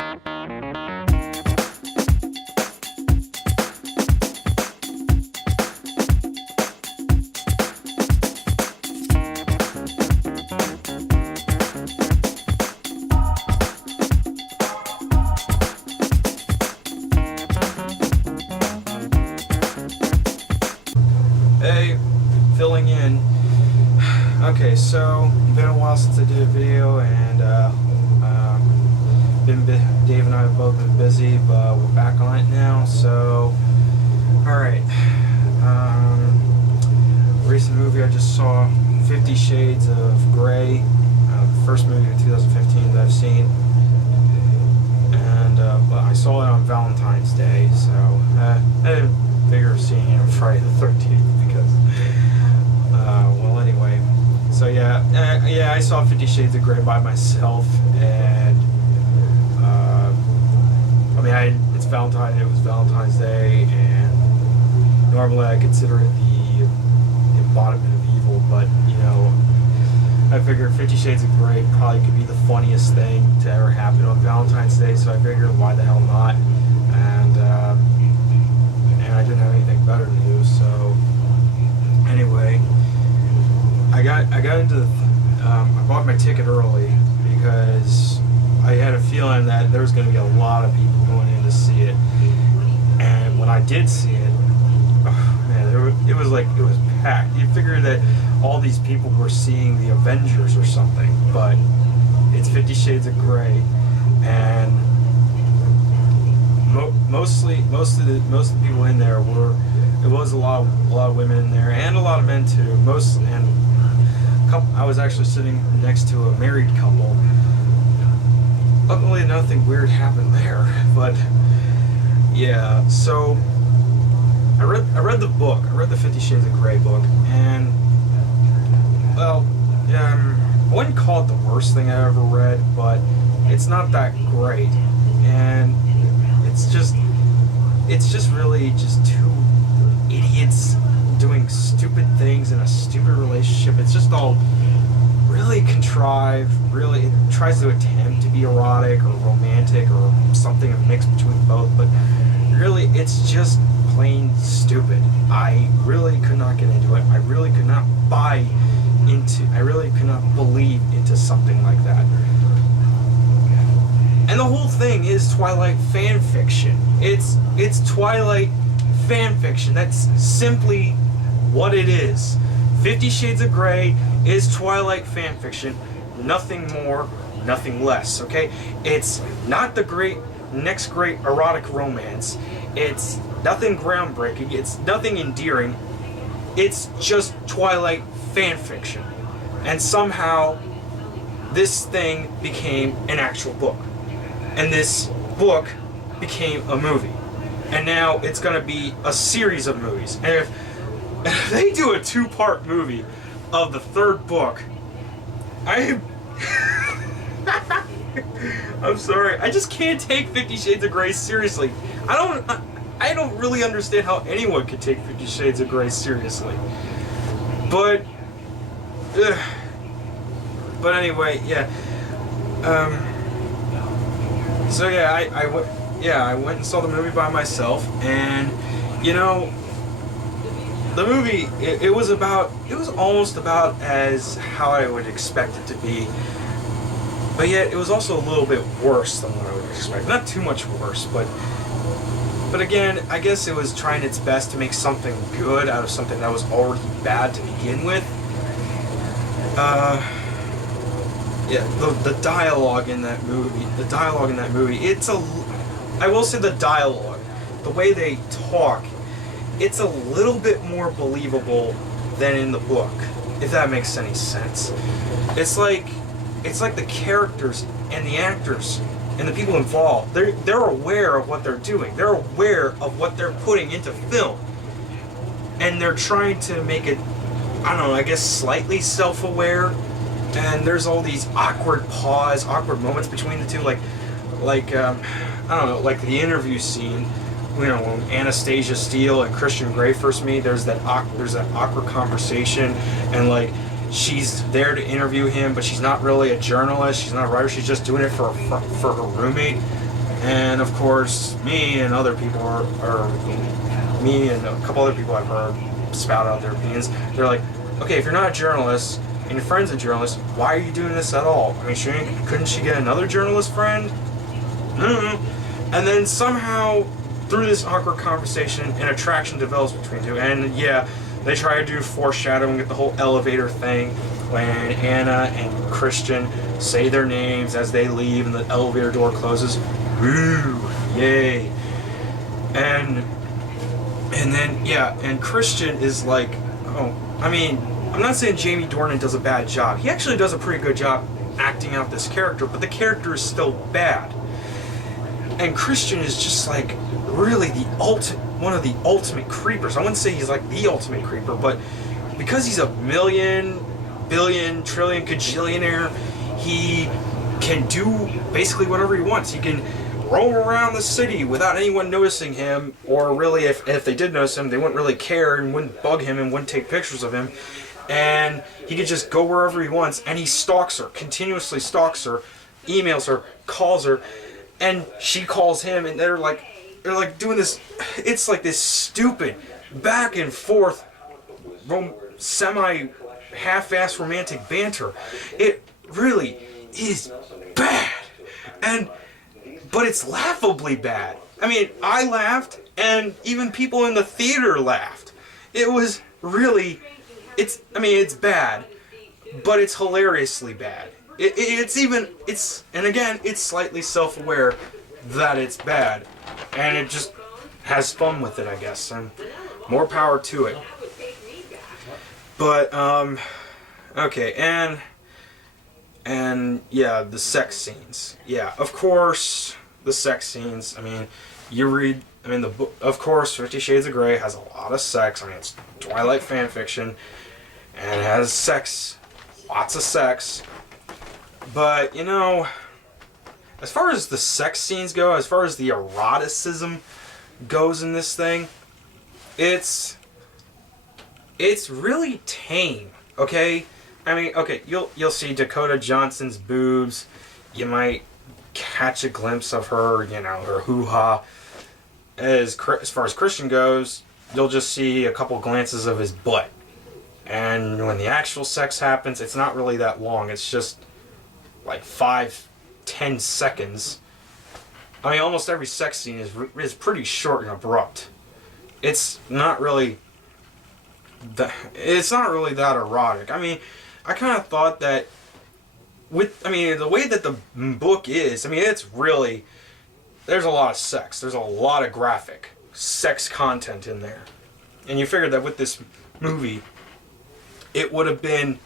Hey, filling in. Okay, so it's been a while since I did a video, and Dave and I have both been busy, but we're back on it now. So, all right. Recent movie I just saw, 50 Shades of Grey, the first movie of 2015 that I've seen, and well, I saw it on Valentine's Day, so I didn't figure of seeing it on Friday the 13th because, well, anyway. So yeah, I saw 50 Shades of Grey by myself, and I mean, it was Valentine's Day, and normally I consider it the embodiment of evil, but you know, I figured 50 Shades of Grey probably could be the funniest thing to ever happen on Valentine's Day, so I figured why the hell not, and I didn't have anything better to do, so anyway, I got into I bought my ticket early because I had a feeling that there was going to be a lot of people going in to see it, and when I did see it, oh man, it was packed. You figure that all these people were seeing the Avengers or something, but it's 50 Shades of Grey, and most of the people in there was a lot of women in there, and a lot of men too. I was actually sitting next to a married couple. Luckily, nothing weird happened there, but yeah. So I read the book. I read the 50 Shades of Grey book, and well, I wouldn't call it the worst thing I ever read, but it's not that great, and it's just really just two idiots doing stupid things in a stupid relationship. It's just all really contrived. Really, it tries to attempt to be erotic or romantic or something, a mix between both, but really it's just plain stupid. I really could not get into it. I really could not believe into something like that. And the whole thing is Twilight fan fiction. It's Twilight fan fiction. That's simply what it is. 50 Shades of Grey is Twilight fan fiction. Nothing more, nothing less, okay? It's not the next great erotic romance. It's nothing groundbreaking. It's nothing endearing. It's just Twilight fan fiction. And somehow, this thing became an actual book. And this book became a movie. And now it's going to be a series of movies. And if they do a 2-part movie of the third book, I'm sorry, I just can't take 50 Shades of Grey seriously. I don't really understand how anyone could take 50 Shades of Grey seriously. But anyway, yeah. So yeah, I went and saw the movie by myself, and you know, the movie, it was almost about as how I would expect it to be, but yet it was also a little bit worse than what I would expect. Not too much worse, but again, I guess it was trying its best to make something good out of something that was already bad to begin with. Yeah, the dialogue in that movie, I will say the dialogue, the way they talk, it's a little bit more believable than in the book, if that makes any sense. It's like the characters and the actors and the people involved, they're aware of what they're doing. They're aware of what they're putting into film. And they're trying to make it, I don't know, I guess slightly self-aware. And there's all these awkward moments between the two, like I don't know, like the interview scene, you know, when Anastasia Steele and Christian Grey first meet. There's that awkward conversation, and like she's there to interview him, but she's not really a journalist. She's not a writer. She's just doing it for her roommate. And of course, me and other people me and a couple other people I've heard spout out their opinions. They're like, okay, if you're not a journalist and your friend's a journalist, why are you doing this at all? I mean, couldn't she get another journalist friend? And then somehow, through this awkward conversation, an attraction develops between two. And yeah, they try to do foreshadowing with the whole elevator thing when Anna and Christian say their names as they leave and the elevator door closes. Woo! Yay! And then, yeah, and Christian is like, oh, I mean, I'm not saying Jamie Dornan does a bad job. He actually does a pretty good job acting out this character, but the character is still bad. And Christian is just like really one of the ultimate creepers. I wouldn't say he's like the ultimate creeper, but because he's a million, billion, trillion, gajillionaire, he can do basically whatever he wants. He can roam around the city without anyone noticing him, or really if they did notice him, they wouldn't really care and wouldn't bug him and wouldn't take pictures of him. And he could just go wherever he wants, and he stalks her, continuously stalks her, emails her, calls her, and she calls him, and they're like doing this. It's like this stupid back and forth, semi half-assed romantic banter. It really is bad, but it's laughably bad. I mean, I laughed, and even people in the theater laughed. It was really, it's bad, but it's hilariously bad. And again, it's slightly self-aware that it's bad, and it just has fun with it, I guess, and more power to it. But, okay, and yeah, the sex scenes. Yeah, of course, the sex scenes. I mean, the book, of course, 50 Shades of Grey has a lot of sex. I mean, it's Twilight fan fiction, and it has sex, lots of sex. But, you know, as far as the sex scenes go, as far as the eroticism goes in this thing, it's really tame, okay? I mean, okay, you'll see Dakota Johnson's boobs. You might catch a glimpse of her, you know, her hoo-ha. As far as Christian goes, you'll just see a couple glances of his butt. And when the actual sex happens, it's not really that long. It's just like 5-10 seconds. I mean, almost every sex scene is pretty short and abrupt. It's not really that erotic. I mean, I kind of thought that the way that the book is, I mean, it's really, there's a lot of sex. There's a lot of graphic sex content in there. And you figured that with this movie, it would have been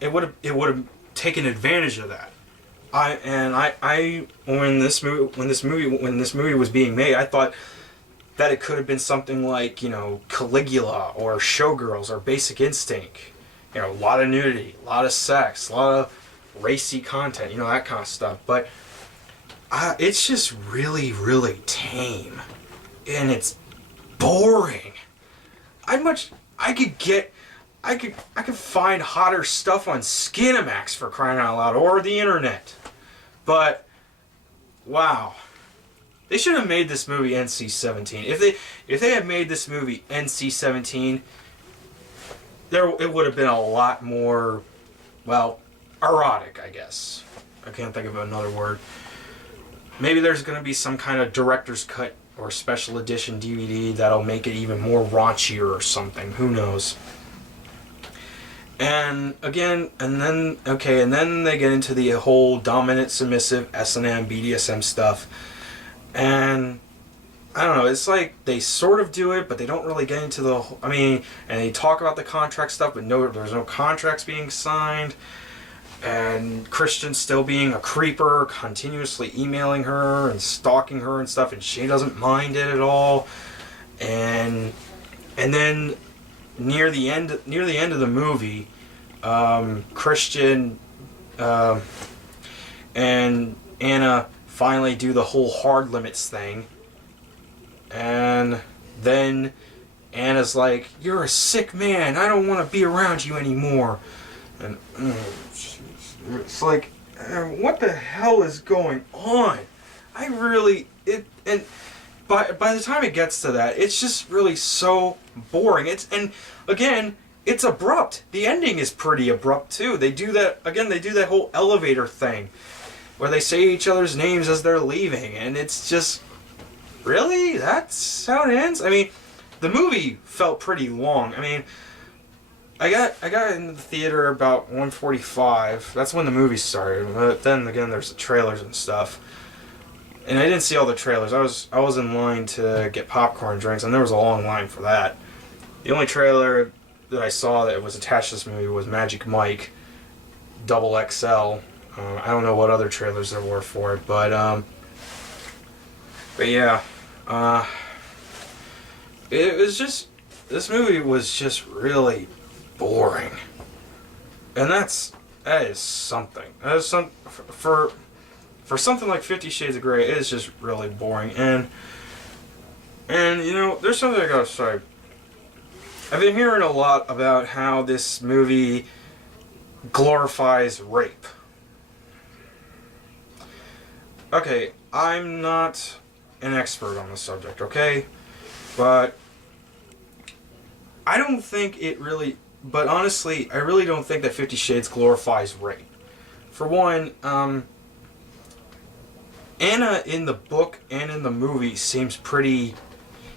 it would have taken advantage of that. When this movie was being made, I thought that it could have been something like, you know, Caligula or Showgirls or Basic Instinct. You know, a lot of nudity, a lot of sex, a lot of racy content, you know, that kind of stuff. But it's just really, really tame, and it's boring. I could find hotter stuff on Skinamax, for crying out loud, or the internet. But wow, they should have made this movie NC-17. If they had made this movie NC-17, it would have been a lot more, well, erotic, I guess. I can't think of another word. Maybe there's going to be some kind of director's cut or special edition DVD that'll make it even more raunchier or something. Who knows? And again, and then they get into the whole dominant, submissive, S&M, BDSM stuff. And I don't know, it's like they sort of do it, but they don't really get into the, and they talk about the contract stuff, but there's no contracts being signed. And Christian still being a creeper, continuously emailing her and stalking her and stuff, and she doesn't mind it at all. And then near the end of the movie, Christian and Anna finally do the whole hard limits thing, and then Anna's like, "You're a sick man. I don't want to be around you anymore." And it's like, what the hell is going on? and by the time it gets to that, it's just really so boring. And again, it's abrupt. The ending is pretty abrupt too. They do that whole elevator thing where they say each other's names as they're leaving, and it's just, really? That's how it ends? I mean, the movie felt pretty long. I mean, I got into the theater about 1:45. That's when the movie started. But then again, there's the trailers and stuff. And I didn't see all the trailers. I was in line to get popcorn drinks, and there was a long line for that. The only trailer that I saw that was attached to this movie was Magic Mike Double XL. I don't know what other trailers there were for it, but yeah, it was just, this movie was just really boring, and that is something. That is some for something like 50 Shades of Grey. It is just really boring, and you know, there's something I gotta say. I've been hearing a lot about how this movie glorifies rape. Okay, I'm not an expert on the subject, okay? But I don't think it really... But honestly, I really don't think that 50 Shades glorifies rape. For one, Anna in the book and in the movie seems pretty...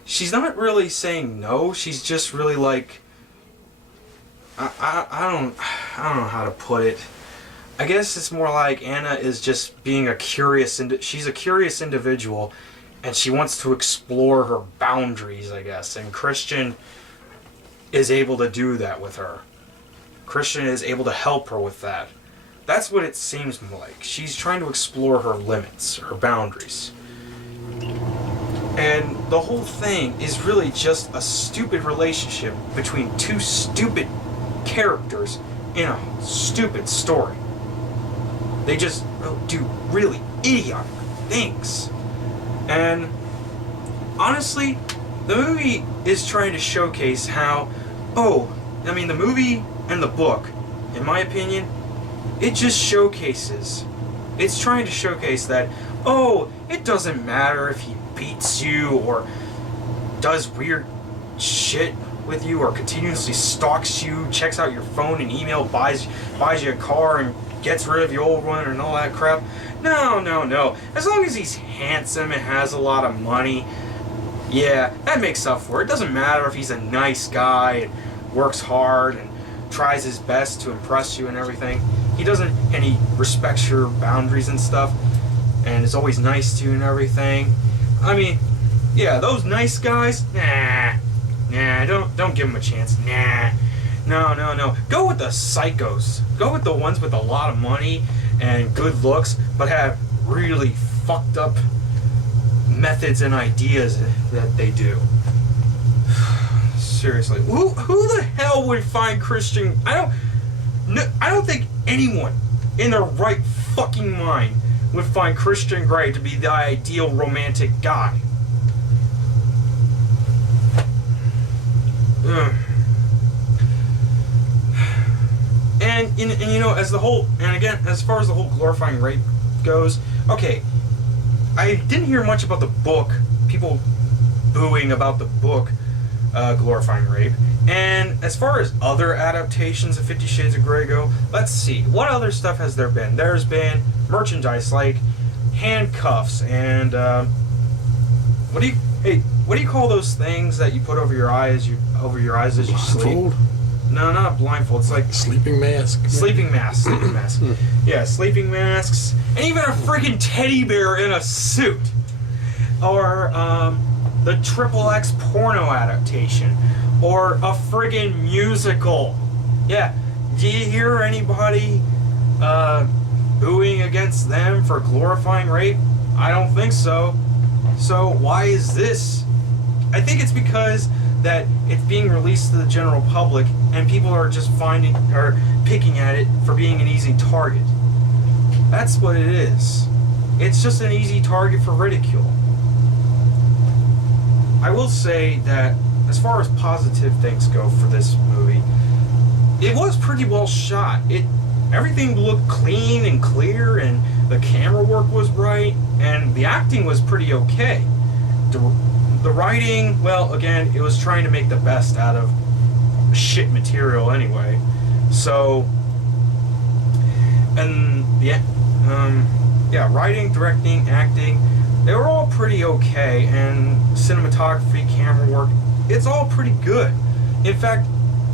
She's not really saying no, she's just really like... I don't know how to put it. I guess it's more like Anna is just being a curious... She's a curious individual, and she wants to explore her boundaries, I guess. And Christian is able to do that with her. Christian is able to help her with that. That's what it seems like. She's trying to explore her limits, her boundaries. And the whole thing is really just a stupid relationship between two stupid characters in a stupid story. They just do really idiotic things. And honestly, the movie is trying to showcase how, the movie and the book, in my opinion, it just showcases, it's trying to showcase that, it doesn't matter if he beats you or does weird shit with you or continuously stalks you, checks out your phone and email, buys you a car and gets rid of your old one and all that crap. No. As long as he's handsome and has a lot of money, yeah, that makes up for it. It doesn't matter if he's a nice guy and works hard and tries his best to impress you and everything. And he respects your boundaries and stuff and is always nice to you and everything. I mean, yeah, those nice guys, nah, don't give them a chance, nah. No. Go with the psychos. Go with the ones with a lot of money and good looks, but have really fucked up methods and ideas that they do. Seriously, who the hell would find Christian? I don't think anyone in their right fucking mind would find Christian Grey to be the ideal romantic guy. And you know, as far as the whole glorifying rape goes, okay, I didn't hear much about the book, people booing about the book glorifying rape. And as far as other adaptations of 50 Shades of Grey go, let's see, what other stuff has there been? There's been merchandise like handcuffs and what do you call those things that you put over your eyes as you sleep? No, not a blindfold. It's like sleeping mask. Sleeping mask. Yeah, sleeping masks, and even a freaking teddy bear in a suit, or the XXX porno adaptation, or a friggin' musical. Yeah, do you hear anybody booing against them for glorifying rape? I don't think so. So why is this? I think it's because that it's being released to the general public and people are just picking at it for being an easy target. That's what it is. It's just an easy target for ridicule. I will say that as far as positive things go for this movie, it was pretty well shot. everything looked clean and clear, and the camera work was right, and the acting was pretty okay. The writing, well, again, it was trying to make the best out of shit material anyway. So, and yeah, writing, directing, acting, they were all pretty okay, and cinematography, camera work, it's all pretty good. In fact,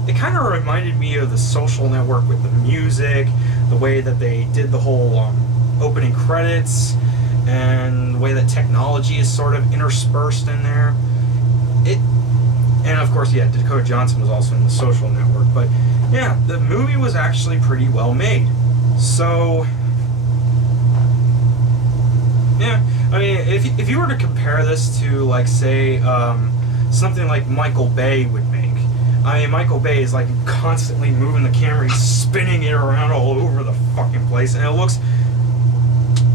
it kind of reminded me of The Social Network with the music, the way that they did the whole opening credits, and the way that technology is sort of interspersed in there. And of course, yeah, Dakota Johnson was also in The Social Network. But yeah, the movie was actually pretty well made. So yeah, I mean, if you were to compare this to, like, say, something like Michael Bay would make. I mean, Michael Bay is like constantly moving the camera, he's spinning it around all over the fucking place, and it looks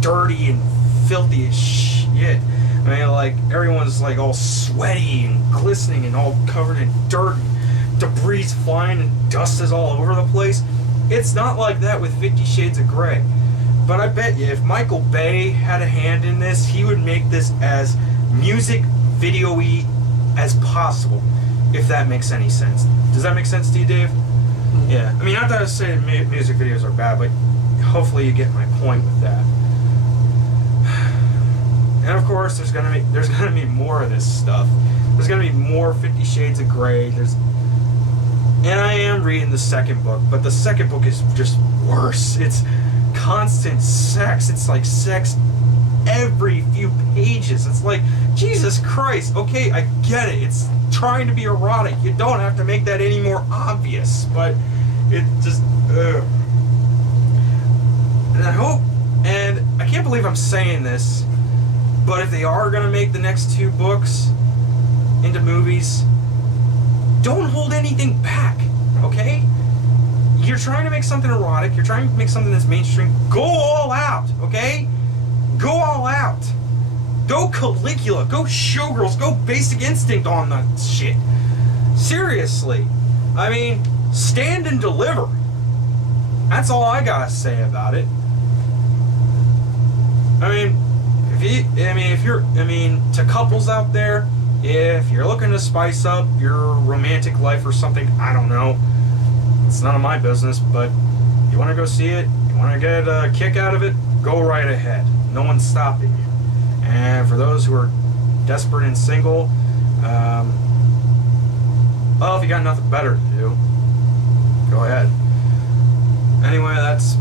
dirty and filthy as shit. I mean, like, everyone's like all sweaty and glistening and all covered in dirt, and debris flying and dust is all over the place. It's not like that with 50 Shades of Grey. But I bet you, if Michael Bay had a hand in this, he would make this as music video-y as possible, if that makes any sense. Does that make sense to you, Dave? Mm-hmm. Yeah. I mean, not that I was saying music videos are bad, but hopefully you get my point with that. And of course, there's gonna be more of this stuff. There's gonna be more 50 Shades of Grey. And I am reading the second book, but the second book is just worse. It's constant sex. It's like sex every few pages. It's like, Jesus Christ, okay, I get it. It's trying to be erotic. You don't have to make that any more obvious, but it just, ugh. And I hope, and I can't believe I'm saying this, but if they are going to make the next 2 books into movies, don't hold anything back, okay? You're trying to make something erotic, you're trying to make something that's mainstream, go all out, okay? Go all out. Go Caligula, go Showgirls, go Basic Instinct on that shit. Seriously. I mean, stand and deliver. That's all I gotta say about it. I mean, to couples out there, if you're looking to spice up your romantic life or something, I don't know. It's none of my business, but you want to go see it, you want to get a kick out of it, go right ahead. No one's stopping you. And for those who are desperate and single, well, if you got nothing better to do, go ahead. Anyway, that's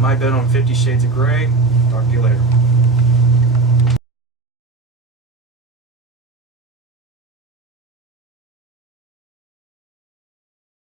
my bit on 50 Shades of Grey. Talk to you later.